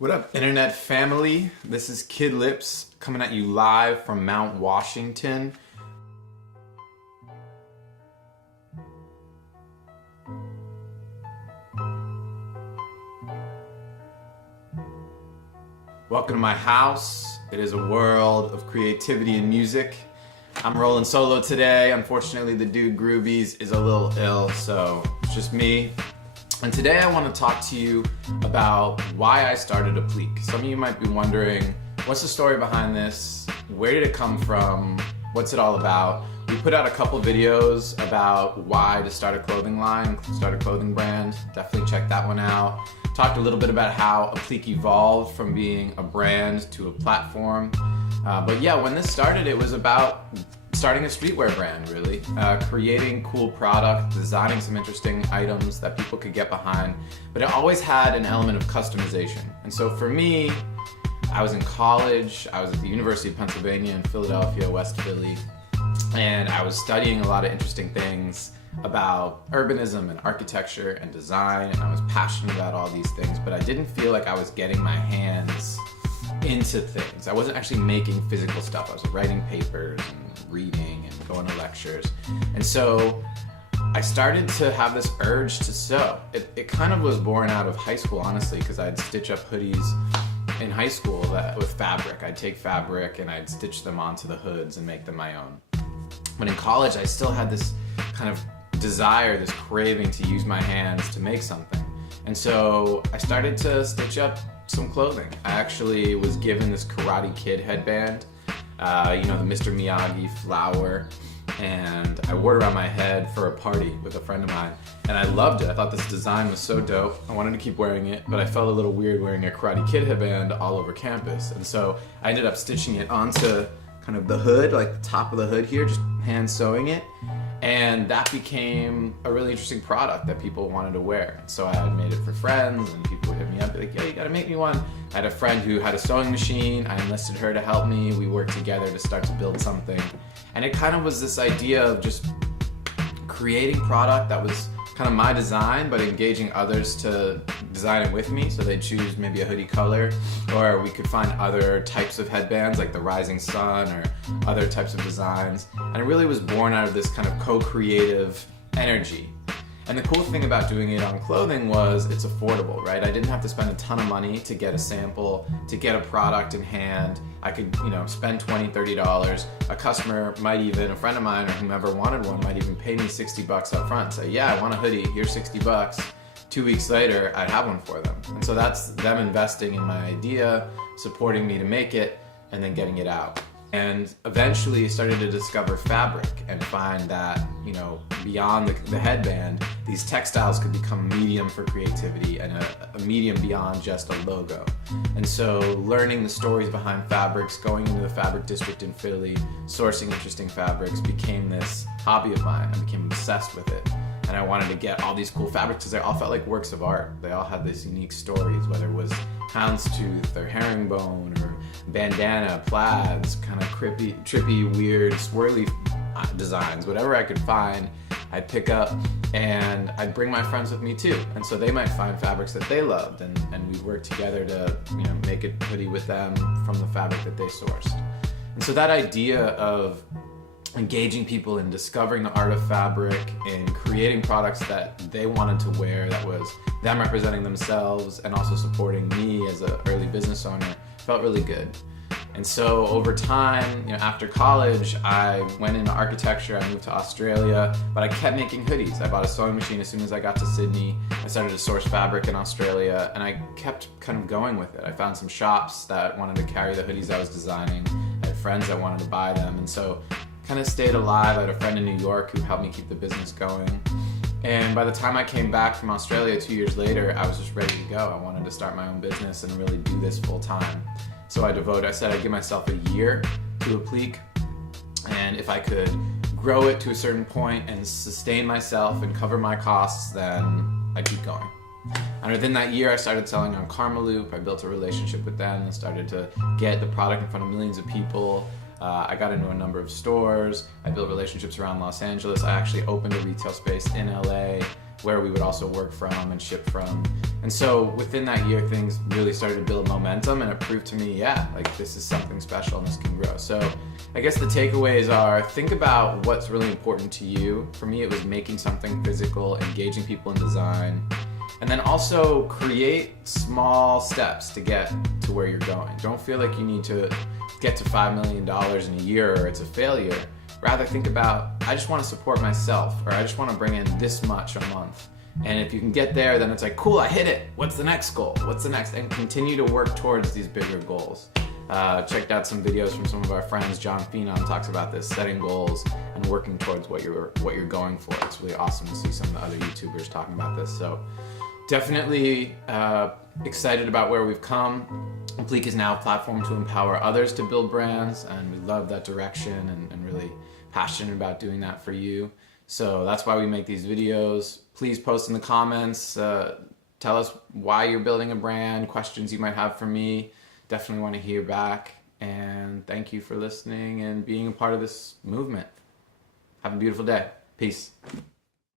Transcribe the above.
What up, internet family? This is Kid Lips coming at you live from Mount Washington. Welcome to my house. It is a world of creativity and music. I'm rolling solo today. Unfortunately, the dude Groovies is a little ill, so it's just me. And today I want to talk to you about why I started Apliiq. Some of you might be wondering, what's the story behind this? Where did it come from? What's it all about? We put out a couple videos about why to start a clothing line, start a clothing brand. Definitely check that one out. Talked a little bit about how Apliiq evolved from being a brand to a platform. But yeah, when this started, it was about starting a streetwear brand, really. Creating cool product, designing some interesting items that people could get behind, but it always had an element of customization. And so for me, I was in college, I was at the University of Pennsylvania in Philadelphia, West Philly, and I was studying a lot of interesting things about urbanism and architecture and design, and I was passionate about all these things, but I didn't feel like I was getting my hands into things. I wasn't actually making physical stuff. I was writing papers and reading and going to lectures. And so I started to have this urge to sew. It kind of was born out of high school, honestly, because I'd stitch up hoodies in high school with fabric. I'd take fabric and I'd stitch them onto the hoods and make them my own. But in college, I still had this kind of desire, this craving to use my hands to make something. And so I started to stitch up some clothing. I actually was given this Karate Kid headband, the Mr. Miyagi flower, and I wore it around my head for a party with a friend of mine, and I loved it. I thought this design was so dope. I wanted to keep wearing it, but I felt a little weird wearing a Karate Kid headband all over campus, and so I ended up stitching it onto kind of the hood, like the top of the hood here, just hand sewing it. And that became a really interesting product that people wanted to wear. So I had made it for friends, and people would hit me up, be like, yo, you gotta make me one. I had a friend who had a sewing machine. I enlisted her to help me. We worked together to start to build something. And it kind of was this idea of just creating product that was kind of my design, but engaging others to design it with me. So they'd choose maybe a hoodie color, or we could find other types of headbands like the rising sun or other types of designs. And it really was born out of this kind of co-creative energy. And the cool thing about doing it on clothing was it's affordable, right? I didn't have to spend a ton of money to get a sample, to get a product in hand. I could, spend $20, $30. A customer might even, a friend of mine or whomever wanted one might even pay me $60 up front. Say, yeah, I want a hoodie, here's $60. 2 weeks later, I'd have one for them. And so that's them investing in my idea, supporting me to make it, and then getting it out. And eventually started to discover fabric and find that, beyond the headband, these textiles could become a medium for creativity and a medium beyond just a logo. And so learning the stories behind fabrics, going into the fabric district in Philly, sourcing interesting fabrics became this hobby of mine. I became obsessed with it. And I wanted to get all these cool fabrics because they all felt like works of art. They all had these unique stories, whether it was houndstooth or herringbone or bandana, plaids, kind of trippy, weird, swirly designs. Whatever I could find, I'd pick up, and I'd bring my friends with me too. And so they might find fabrics that they loved, and we'd work together to make a hoodie with them from the fabric that they sourced. And so that idea of engaging people in discovering the art of fabric and creating products that they wanted to wear, that was them representing themselves and also supporting me as an early business owner, felt really good. And so over time, after college, I went into architecture. I moved to Australia, but I kept making hoodies. I bought a sewing machine as soon as I got to Sydney. I started to source fabric in Australia, and I kept kind of going with it. I found some shops that wanted to carry the hoodies I was designing. I had friends that wanted to buy them, and so kind of stayed alive. I had a friend in New York who helped me keep the business going. And by the time I came back from Australia 2 years later, I was just ready to go. I wanted to start my own business and really do this full time. So I said I'd give myself a year to Apliiq, and if I could grow it to a certain point and sustain myself and cover my costs, then I'd keep going. And within that year, I started selling on Karmaloop. I built a relationship with them and started to get the product in front of millions of people. I got into a number of stores. I built relationships around Los Angeles. I actually opened a retail space in LA. where we would also work from and ship from. And so within that year, things really started to build momentum, and it proved to me, yeah, like this is something special and this can grow. So I guess the takeaways are, think about what's really important to you. For me, it was making something physical, engaging people in design, and then also create small steps to get to where you're going. Don't feel like you need to get to $5 million in a year or it's a failure. Rather think about, I just want to support myself, or I just want to bring in this much a month. And if you can get there, then it's like, cool, I hit it. What's the next goal? What's the next? And continue to work towards these bigger goals. Checked out some videos from some of our friends. John Phenom talks about this, setting goals and working towards what you're going for. It's really awesome to see some of the other YouTubers talking about this. So definitely excited about where we've come. Apliiq is now a platform to empower others to build brands, and we love that direction and really passionate about doing that for you. So that's why we make these videos. Please post in the comments, tell us why you're building a brand, questions you might have for me. Definitely want to hear back, and thank you for listening and being a part of this movement. Have a beautiful day. Peace.